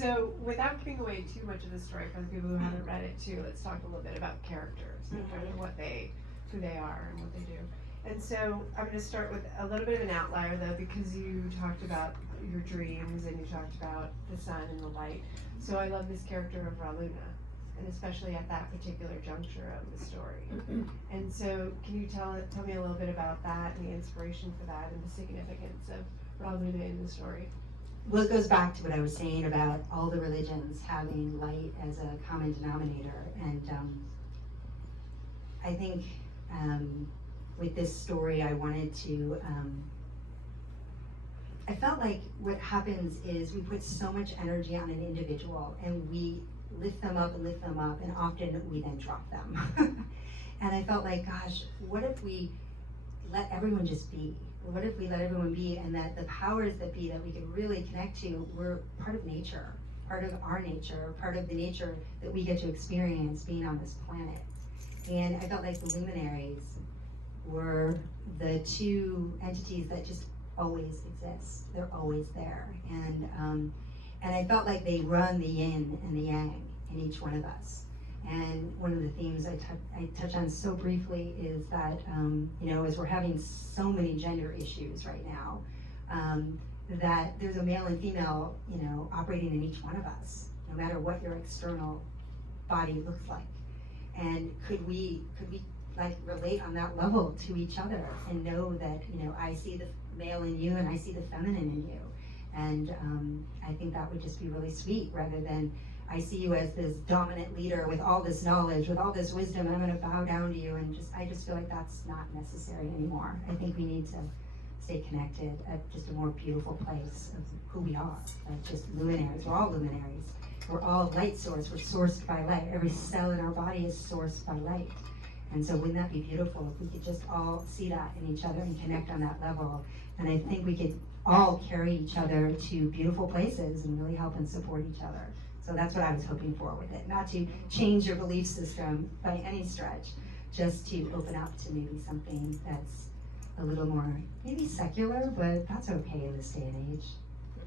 So without giving away too much of the story for the people who haven't read it too, let's talk a little bit about characters and kind of who they are and what they do. And so I'm going to start with a little bit of an outlier though, because you talked about your dreams and you talked about the sun and the light. So I love this character of Raluna, and especially at that particular juncture of the story. And so can you tell me a little bit about that and the inspiration for that and the significance of Raluna in the story? Well, it goes back to what I was saying about all the religions having light as a common denominator. And I think with this story, I wanted to, I felt like what happens is we put so much energy on an individual and we lift them up, and often we then drop them. And I felt like, gosh, what if we let everyone just be? What if we let everyone be, and that the powers that be that we could really connect to were part of nature, part of our nature, part of the nature that we get to experience being on this planet. And I felt like the luminaries were the two entities that just always exist. They're always there. And I felt like they run the yin and the yang in each one of us. And one of the themes I touch on so briefly is that, as we're having so many gender issues right now, that there's a male and female, operating in each one of us, no matter what your external body looks like. And could we like relate on that level to each other and know that, I see the male in you and I see the feminine in you. And I think that would just be really sweet, rather than I see you as this dominant leader with all this knowledge, with all this wisdom, and I'm going to bow down to you. And I just feel like that's not necessary anymore. I think we need to stay connected at just a more beautiful place of who we are, like just luminaries. We're all luminaries. We're all light source. We're sourced by light. Every cell in our body is sourced by light. And so wouldn't that be beautiful if we could just all see that in each other and connect on that level? And I think we could all carry each other to beautiful places and really help and support each other. So that's what I was hoping for with it. Not to change your belief system by any stretch, just to open up to maybe something that's a little more maybe secular, but that's okay in this day and age.